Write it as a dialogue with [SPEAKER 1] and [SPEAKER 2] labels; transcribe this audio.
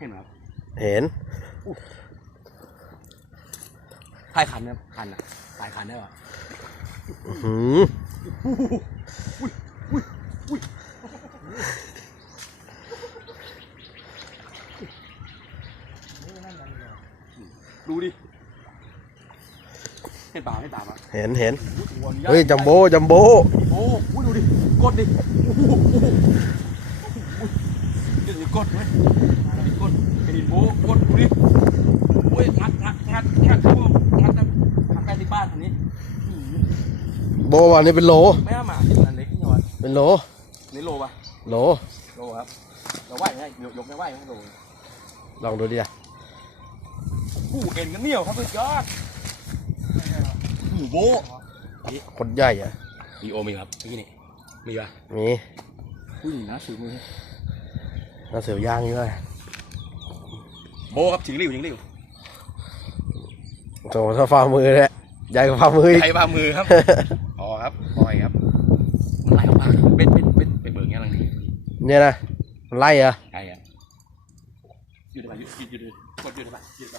[SPEAKER 1] เห็น
[SPEAKER 2] ถ่ายคันนะคันอะถ่ายคันได้ปะ
[SPEAKER 1] อื้อหือ
[SPEAKER 2] ดูดิ เห็นปลาเห็นปลาปะ
[SPEAKER 1] เห็นเห็น
[SPEAKER 2] อุ้ยตัวนี้
[SPEAKER 1] เฮ้ยจัมโบ้จัมโบ้
[SPEAKER 2] โอ้โหดูดิ กดดิโอ้โหโอ้โหโอ้โหเดี๋ยวนี้ กดเว้ยเดี๋ยวนี้กดกระดิ่งโบกดดูดิโอ้ยงัดงัดงัดงัดครับผมงัดทำใกล้ที่บ้านอันนี้
[SPEAKER 1] โบวันนี้เป็นโล
[SPEAKER 2] ไม่เอามาที่มันเล็กนี่หรอ
[SPEAKER 1] เป็นโล
[SPEAKER 2] นี่โลปะ
[SPEAKER 1] โล
[SPEAKER 2] โลครับเราไหวไหมยกยกไม่ไหวไหมโล
[SPEAKER 1] ลองดูดิอะ
[SPEAKER 2] หูเอ็นกันเหนียวครับสุดยอดหูโบ
[SPEAKER 1] คนใหญ่อะ
[SPEAKER 2] มีโอมีครับที่นี่มีปะ
[SPEAKER 1] มี
[SPEAKER 2] ผู้หญิงนะถือมือ
[SPEAKER 1] น่าเสียวย่างอยู่เลย
[SPEAKER 2] โบครับถึงริ้วถึงริ้ว
[SPEAKER 1] โถถ้าฝ่ามือเนี่ยใหญ่กว่าฝ่ามืออีก
[SPEAKER 2] ใช้ฝ่ามือครับพอครับปล่อยครับมันไหลออกมาเป็นเป็นเป็นเป็นเบิร์เงี้ยลังนี้
[SPEAKER 1] เนี่ยนะมันไล่เหรอะ
[SPEAKER 2] ใช่อะหยุดไปหยุดหยุดหยุดกดหยุดไปหยุดไป